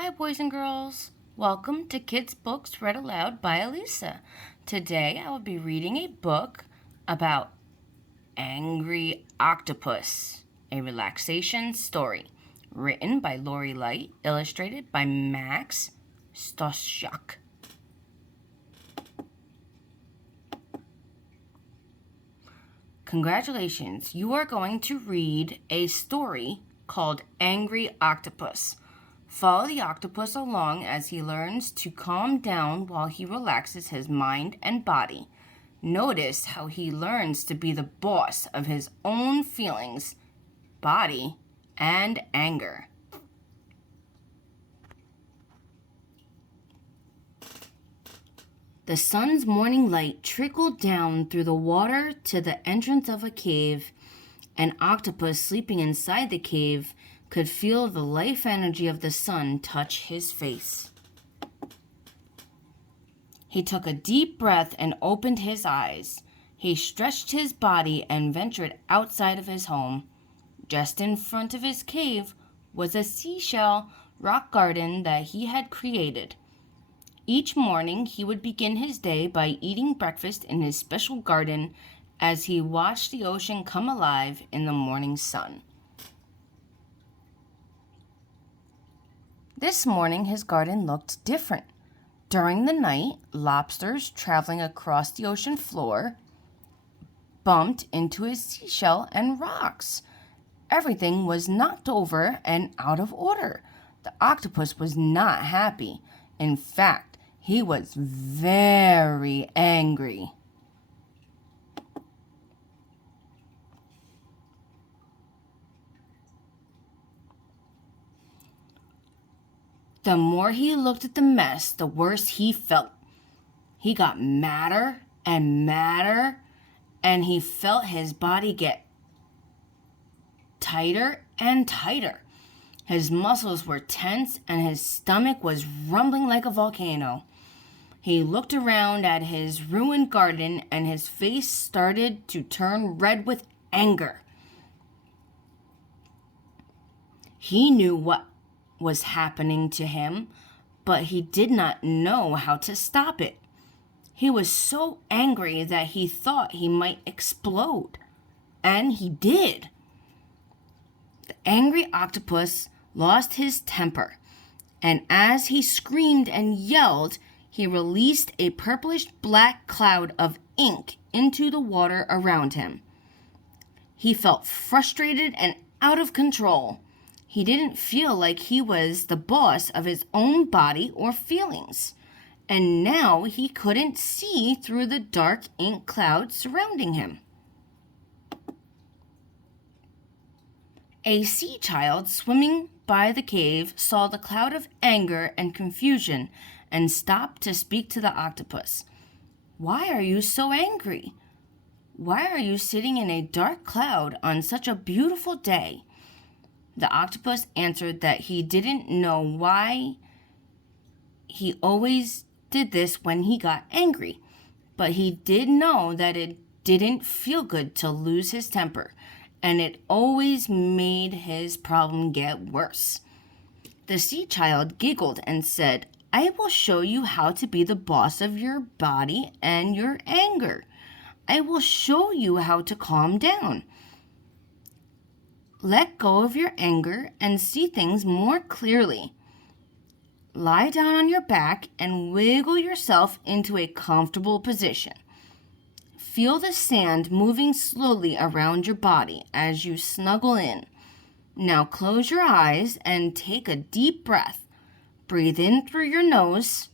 Hi, boys and girls. Welcome to Kids Books Read Aloud by Alyssa. Today I will be reading a book about Angry Octopus, a relaxation story, written by Lori Light, illustrated by Max Stoschak. Congratulations, you are going to read a story called Angry Octopus. Follow the octopus along as he learns to calm down while he relaxes his mind and body. Notice how he learns to be the boss of his own feelings, body, and anger. The sun's morning light trickled down through the water to the entrance of a cave. An octopus sleeping inside the cave could feel the life energy of the sun touch his face. He took a deep breath and opened his eyes. He stretched his body and ventured outside of his home. Just in front of his cave was a seashell rock garden that he had created. Each morning he would begin his day by eating breakfast in his special garden as he watched the ocean come alive in the morning sun. This morning his garden looked different. During the night, lobsters traveling across the ocean floor bumped into his seashell and rocks. Everything was knocked over and out of order. The octopus was not happy. In fact, he was very angry. The more he looked at the mess, the worse he felt. He got madder and madder, and he felt his body get tighter and tighter. His muscles were tense, and his stomach was rumbling like a volcano. He looked around at his ruined garden, and his face started to turn red with anger. He knew what was happening to him, but he did not know how to stop it. He was so angry that he thought he might explode. And he did. The angry octopus lost his temper, and as he screamed and yelled, he released a purplish black cloud of ink into the water around him. He felt frustrated and out of control. He didn't feel like he was the boss of his own body or feelings, and now he couldn't see through the dark ink cloud surrounding him. A sea child swimming by the cave saw the cloud of anger and confusion and stopped to speak to the octopus. "Why are you so angry? Why are you sitting in a dark cloud on such a beautiful day?" The octopus answered that he didn't know why he always did this when he got angry, but he did know that it didn't feel good to lose his temper, and it always made his problem get worse. The sea child giggled and said, "I will show you how to be the boss of your body and your anger. I will show you how to calm down. Let go of your anger and see things more clearly. Lie down on your back and wiggle yourself into a comfortable position. Feel the sand moving slowly around your body as you snuggle in. Now close your eyes and take a deep breath. Breathe in through your nose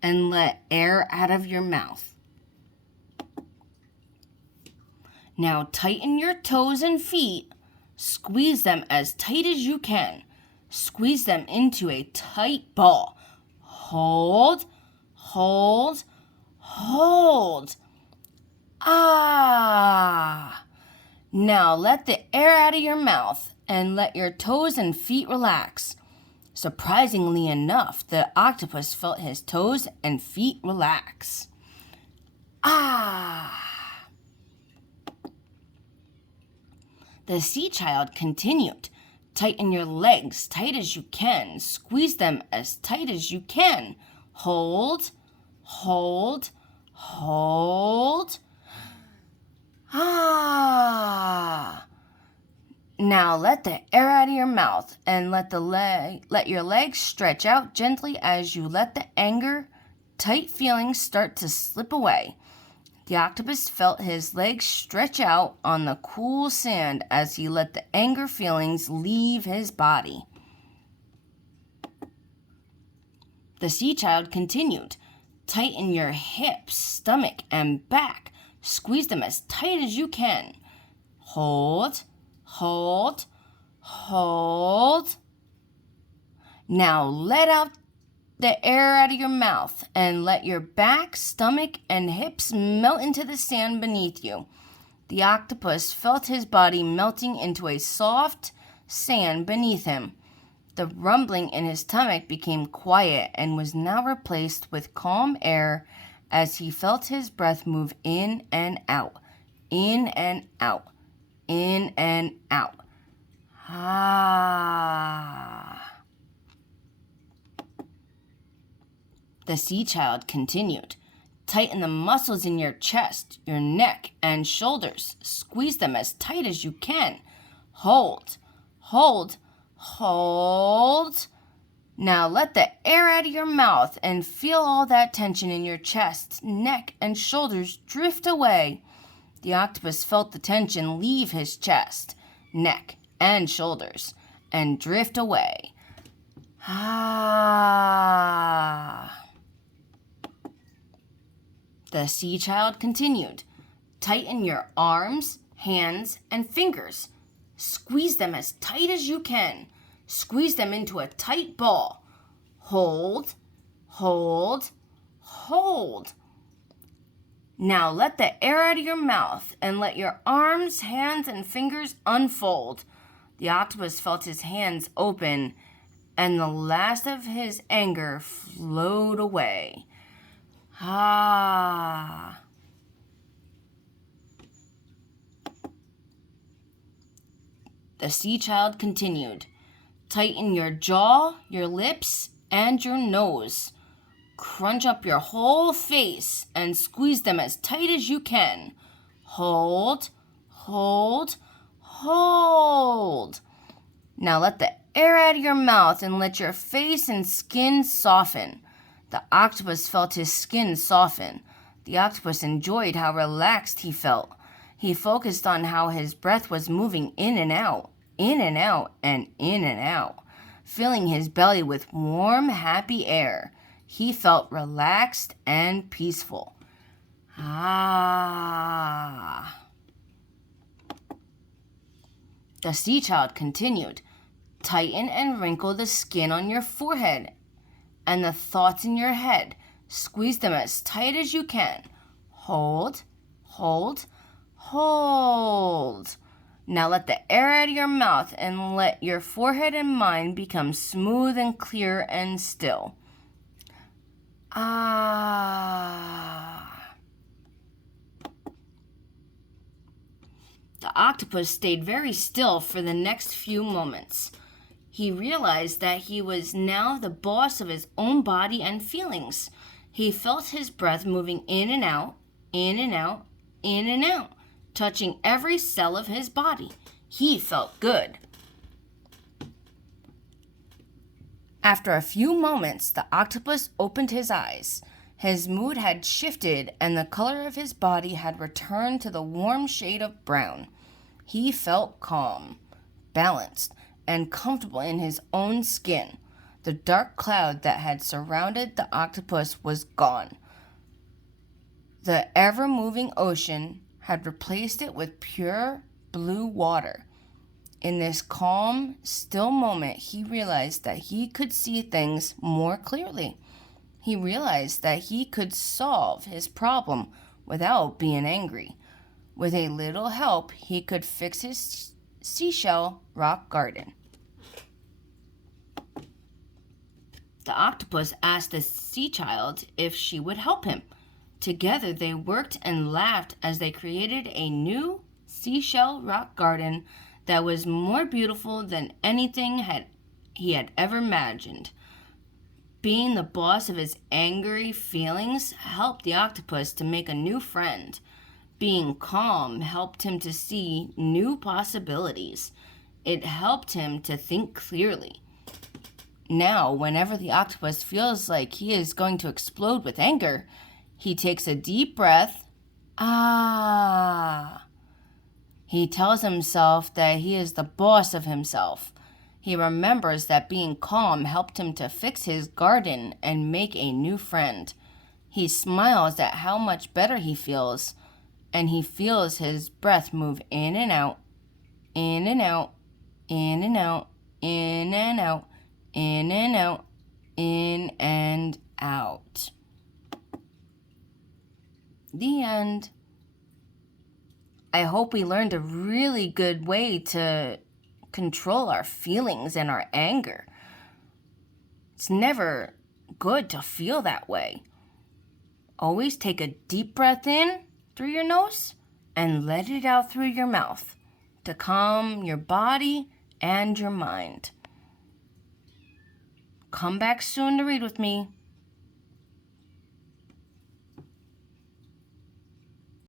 and let air out of your mouth. Now tighten your toes and feet. Squeeze them as tight as you can. Squeeze them into a tight ball. Hold, hold, hold. Ah! Now let the air out of your mouth and let your toes and feet relax." Surprisingly enough, the octopus felt his toes and feet relax. Ah! The sea child continued, Tighten your legs tight as you can. Squeeze them as tight as you can. Hold, hold, hold. Ah. Now let the air out of your mouth and let your legs stretch out gently as you let the anger, tight feelings start to slip away. The octopus felt his legs stretch out on the cool sand as he let the anger feelings leave his body. The sea child continued. Tighten your hips, stomach, and back. Squeeze them as tight as you can. Hold, hold, hold. Now let out the air out of your mouth and let your back, stomach, and hips melt into the sand beneath you. The octopus felt his body melting into a soft sand beneath him. The rumbling in his stomach became quiet and was now replaced with calm air as he felt his breath move in and out, in and out, in and out. Ah. The sea child continued. Tighten the muscles in your chest, your neck, and shoulders. Squeeze them as tight as you can. Hold, hold, hold. Now let the air out of your mouth and feel all that tension in your chest, neck, and shoulders drift away. The octopus felt the tension leave his chest, neck, and shoulders and drift away. Ah. The sea child continued. Tighten your arms, hands, and fingers. Squeeze them as tight as you can. Squeeze them into a tight ball. Hold, hold, hold. Now let the air out of your mouth and let your arms, hands, and fingers unfold. The octopus felt his hands open and the last of his anger flowed away. Ah. The sea child continued. Tighten your jaw, your lips, and your nose. Crunch up your whole face and squeeze them as tight as you can. Hold, hold, hold. Now let the air out of your mouth and let your face and skin soften. The octopus felt his skin soften. The octopus enjoyed how relaxed he felt. He focused on how his breath was moving in and out, and in and out, filling his belly with warm, happy air. He felt relaxed and peaceful. Ah. The sea child continued. Tighten and wrinkle the skin on your forehead and the thoughts in your head. Squeeze them as tight as you can. Hold, hold, hold. Now let the air out of your mouth and let your forehead and mind become smooth and clear and still. Ah. The octopus stayed very still for the next few moments. He realized that he was now the boss of his own body and feelings. He felt his breath moving in and out, in and out, in and out, touching every cell of his body. He felt good. After a few moments, the octopus opened his eyes. His mood had shifted and the color of his body had returned to the warm shade of brown. He felt calm, balanced, and comfortable in his own skin. The dark cloud that had surrounded the octopus was gone. The ever-moving ocean had replaced it with pure blue water. In this calm, still moment, he realized that he could see things more clearly. He realized that he could solve his problem without being angry. With a little help, he could fix his seashell rock garden. The octopus asked the sea child if she would help him. Together they worked and laughed as they created a new seashell rock garden that was more beautiful than anything he had ever imagined. Being the boss of his angry feelings helped the octopus to make a new friend. Being calm helped him to see new possibilities. It helped him to think clearly. Now, whenever the octopus feels like he is going to explode with anger, he takes a deep breath. Ah! He tells himself that he is the boss of himself. He remembers that being calm helped him to fix his garden and make a new friend. He smiles at how much better he feels, and he feels his breath move in and out, in and out, in and out, in and out, in and out, in and out. The end. I hope we learned a really good way to control our feelings and our anger. It's never good to feel that way. Always take a deep breath in through your nose and let it out through your mouth to calm your body and your mind. Come back soon to read with me.